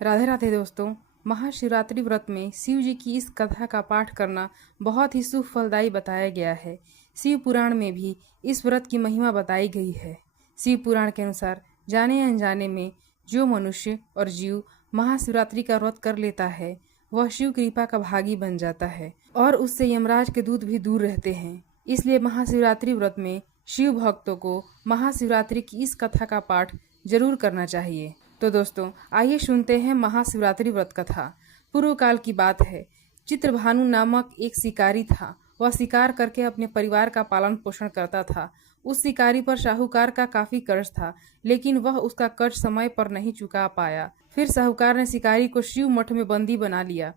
राधे राधे दोस्तों। महाशिवरात्रि व्रत में शिव जी की इस कथा का पाठ करना बहुत ही शुभ फलदायी बताया गया है। शिव पुराण में भी इस व्रत की महिमा बताई गई है। शिव पुराण के अनुसार जाने अनजाने में जो मनुष्य और जीव महाशिवरात्रि का व्रत कर लेता है वह शिव कृपा का भागी बन जाता है और उससे यमराज के दूत भी दूर रहते हैं। इसलिए महाशिवरात्रि व्रत में शिव भक्तों को महाशिवरात्रि की इस कथा का पाठ जरूर करना चाहिए। तो दोस्तों आइए सुनते हैं महाशिवरात्रि व्रत कथा। पूर्व काल की बात है। चित्रभानु नामक एक शिकारी था। वह शिकार करके अपने परिवार का पालन पोषण करता था। उस शिकारी पर साहूकार का काफी कर्ज था, लेकिन वह उसका कर्ज समय पर नहीं चुका पाया। फिर साहूकार ने शिकारी को शिव मठ में बंदी बना लिया।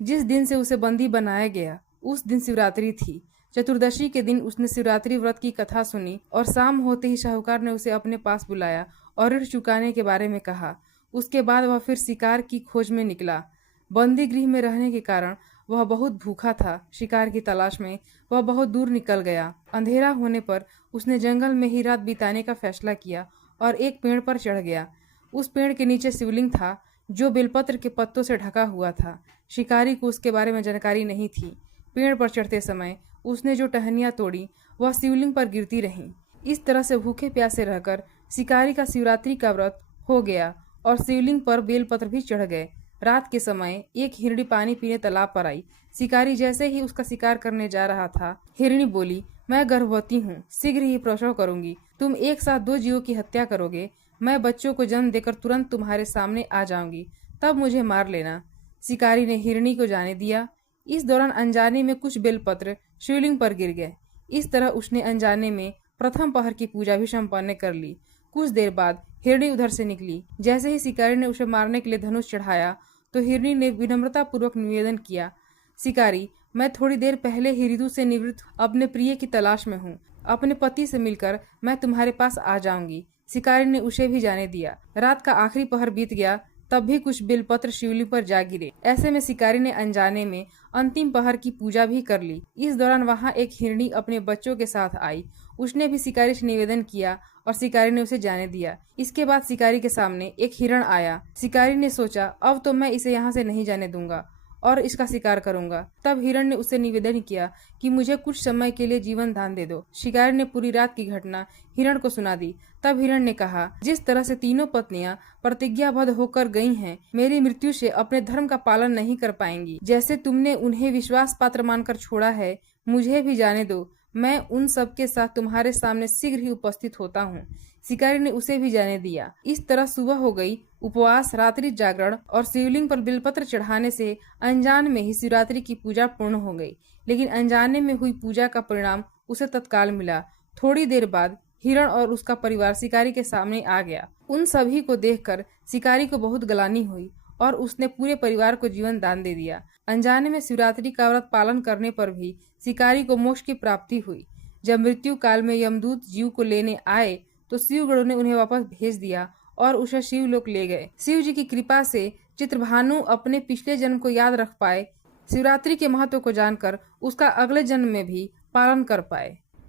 जिस दिन से उसे बंदी बनाया गया उस दिन शिवरात्रि थी। चतुर्दशी के दिन उसने शिवरात्रि व्रत की कथा सुनी और शाम होते ही साहूकार ने उसे अपने पास बुलाया और ऋण चुकाने के बारे में कहा। उसके बाद वह फिर शिकार की खोज में निकला। बंदी गृह में रहने के कारण वह बहुत भूखा था। शिकार की तलाश में वह बहुत दूर निकल गया। अंधेरा होने पर उसने जंगल में ही रात बिताने का फैसला किया और एक पेड़ पर चढ़ गया। उस पेड़ के नीचे शिवलिंग था जो बेलपत्र के पत्तों से ढका हुआ था। शिकारी को उसके बारे में जानकारी नहीं थी। पेड़ पर चढ़ते समय उसने जो टहनियां तोड़ी वह शिवलिंग पर गिरती रहीं। इस तरह से भूखे प्यासे रहकर शिकारी का शिवरात्रि का व्रत हो गया और शिवलिंग पर बेलपत्र भी चढ़ गए। रात के समय एक हिरणी पानी पीने तालाब पर आई। शिकारी जैसे ही उसका शिकार करने जा रहा था, हिरणी बोली, मैं गर्भवती हूँ, शीघ्र ही प्रसव करूंगी। तुम एक साथ दो जीवों की हत्या करोगे। मैं बच्चों को जन्म देकर तुरंत तुम्हारे सामने आ जाऊंगी, तब मुझे मार लेना। शिकारी ने हिरणी को जाने दिया। इस दौरान अनजाने में कुछ बेलपत्र शिवलिंग पर गिर गए। इस तरह उसने अनजाने में प्रथम पहर की पूजा भी संपन्न कर ली। कुछ देर बाद हिरणी उधर से निकली। जैसे ही शिकारी ने उसे मारने के लिए धनुष चढ़ाया तो हिरणी ने विनम्रता पूर्वक निवेदन किया, शिकारी, मैं थोड़ी देर पहले ही ऋतु से निवृत्त अपने प्रिय की तलाश में हूँ। अपने पति से मिलकर मैं तुम्हारे पास आ जाऊंगी। शिकारी ने उसे भी जाने दिया। रात का आखिरी पहर बीत गया, तब भी कुछ बेलपत्र शिवलिंग पर जा गिरे। ऐसे में शिकारी ने अनजाने में अंतिम पहर की पूजा भी कर ली। इस दौरान वहां एक हिरणी अपने बच्चों के साथ आई। उसने भी शिकारी से निवेदन किया और शिकारी ने उसे जाने दिया। इसके बाद शिकारी के सामने एक हिरण आया। शिकारी ने सोचा, अब तो मैं इसे यहाँ से नहीं जाने दूंगा और इसका शिकार करूंगा। तब हिरण ने उससे निवेदन किया कि मुझे कुछ समय के लिए जीवन दान दे दो। शिकारी ने पूरी रात की घटना हिरण को सुना दी। तब हिरण ने कहा, जिस तरह से तीनों पत्नियां प्रतिज्ञाबद्ध होकर गई हैं, मेरी मृत्यु से अपने धर्म का पालन नहीं कर पाएंगी। जैसे तुमने उन्हें विश्वास पात्र मानकर छोड़ा है, मुझे भी जाने दो। मैं उन सब के साथ तुम्हारे सामने शीघ्र ही उपस्थित होता हूँ। शिकारी ने उसे भी जाने दिया। इस तरह सुबह हो गई। उपवास, रात्रि जागरण और शिवलिंग पर बेलपत्र चढ़ाने से अनजान में ही शिवरात्रि की पूजा पूर्ण हो गई। लेकिन अनजाने में हुई पूजा का परिणाम उसे तत्काल मिला। थोड़ी देर बाद हिरण और उसका परिवार शिकारी के सामने आ गया। उन सभी को देखकर शिकारी को बहुत ग्लानि हुई और उसने पूरे परिवार को जीवन दान दे दिया। अनजाने में शिवरात्रि का व्रत पालन करने पर भी शिकारी को मोक्ष की प्राप्ति हुई। जब मृत्यु काल में यमदूत जीव को लेने आए तो शिवगणों ने उन्हें वापस भेज दिया और उसे शिवलोक ले गए। शिव जी की कृपा से चित्रभानु अपने पिछले जन्म को याद रख पाए, शिवरात्रि के महत्व को जानकर उसका अगले जन्म में भी पालन कर पाए।